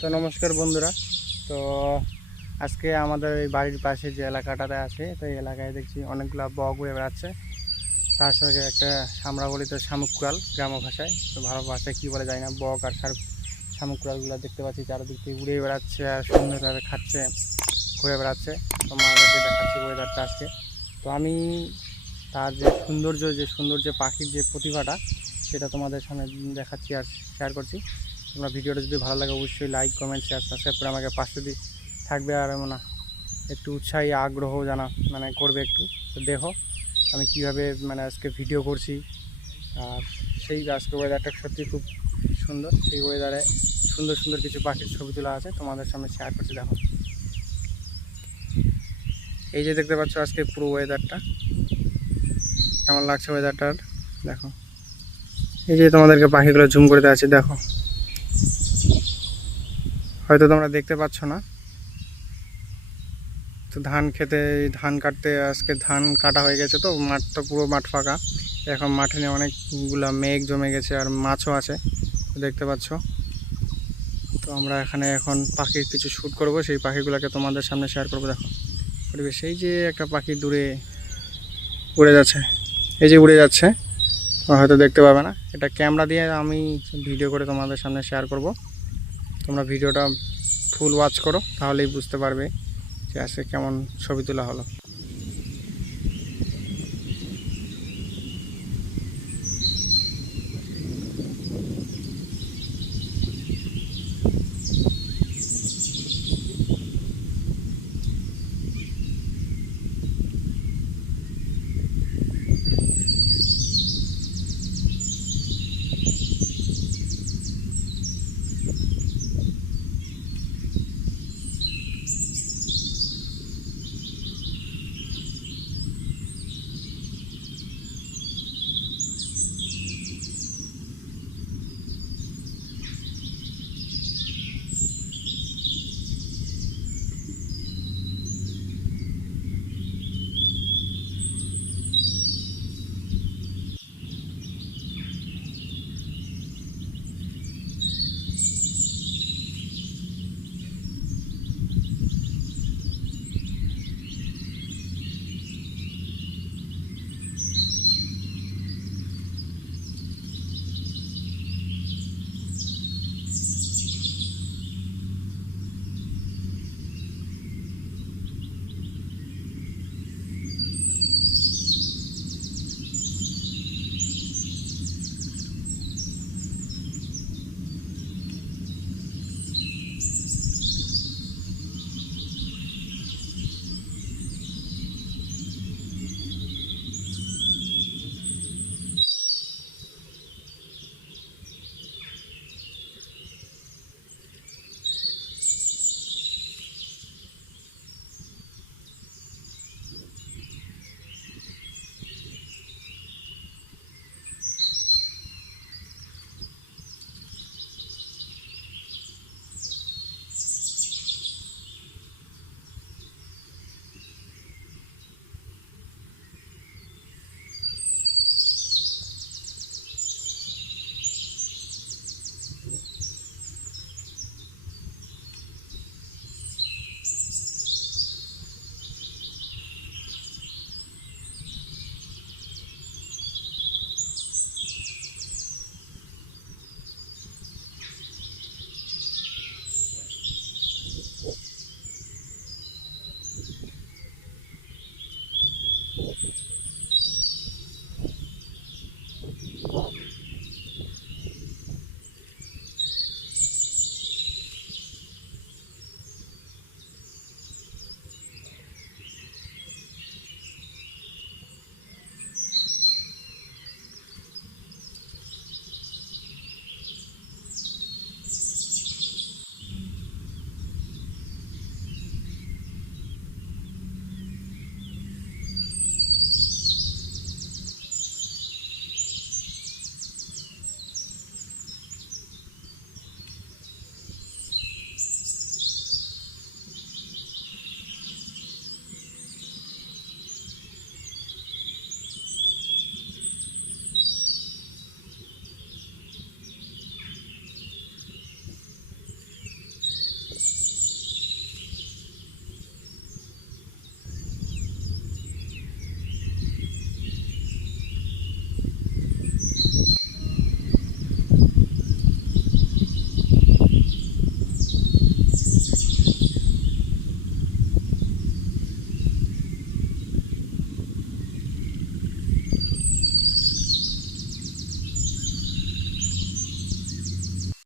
তো নমস্কার বন্ধুরা। তো আজকে আমাদের এই বাড়ির পাশে যে এলাকাটাতে আছে, তো এই এলাকায় দেখছি অনেকগুলো বক উড়ে বেড়াচ্ছে। তার সঙ্গে একটা আমরা বলি তো শামুক কুড়াল গ্রাম্য ভাষায়, তো ভালো ভাষায় কী বলে যায় না, বক আর শামুক কুড়ালগুলো দেখতে পাচ্ছি চারিদিক থেকে উড়ে বেড়াচ্ছে আর সুন্দরভাবে খাচ্ছে, ঘুরে বেড়াচ্ছে। তো আমাদেরকে দেখাচ্ছি ওয়েদারটা আজকে। তো আমি তার যে সৌন্দর্য পাখির যে প্রতিভাটা, সেটা তোমাদের সামনে দেখাচ্ছি আর শেয়ার করছি। তোমরা ভিডিওটা যদি ভালো লাগে অবশ্যই লাইক, কমেন্ট, শেয়ার, সাবস্ক্রাইব করে আমাকে পাশে থাকবে আর একটু উৎসাহী আগ্রহ করবে একটু। তো দেখো আমি কিভাবে আজকে ভিডিও করছি। আর সেই আজকে ওয়েদারটা সত্যি খুব সুন্দর। সেই ওয়েদারে সুন্দর সুন্দর কিছু পাখির ছবি তোলা আছে, তোমাদের সামনে শেয়ার করছি। দেখো এই যে দেখতে পাচ্ছ আজকে পুরো ওয়েদারটা কেমন লাগছে ওয়েদারটার। দেখো এই যে তোমাদেরকে পাখিগুলো জুম করে দেওয়া আছে, দেখো হয়তো তোমরা দেখতে পাচ্ছ না। তো ধান কাটতে আজকে ধান কাটা হয়ে গেছে, তো মাঠটা পুরো মাঠ ফাঁকা। এখন মাঠে নিয়ে অনেকগুলা মেঘ জমে গেছে আর মাছও আছে, দেখতে পাচ্ছ। তো আমরা এখানে এখন পাখির কিছু শ্যুট করব, সেই পাখিগুলোকে তোমাদের সামনে শেয়ার করব। দেখো পরিবেশ, এই যে একটা পাখি দূরে উড়ে যাচ্ছে, এই যে উড়ে যাচ্ছে, হয়তো দেখতে পাবে না। এটা ক্যামেরা দিয়ে আমি ভিডিও করে তোমাদের সামনে শেয়ার করব। তোমরা ভিডিওটা ফুল ওয়াচ করো, তাহলেই বুঝতে পারবে যে আজকে কেমন ছবি তোলা হলো।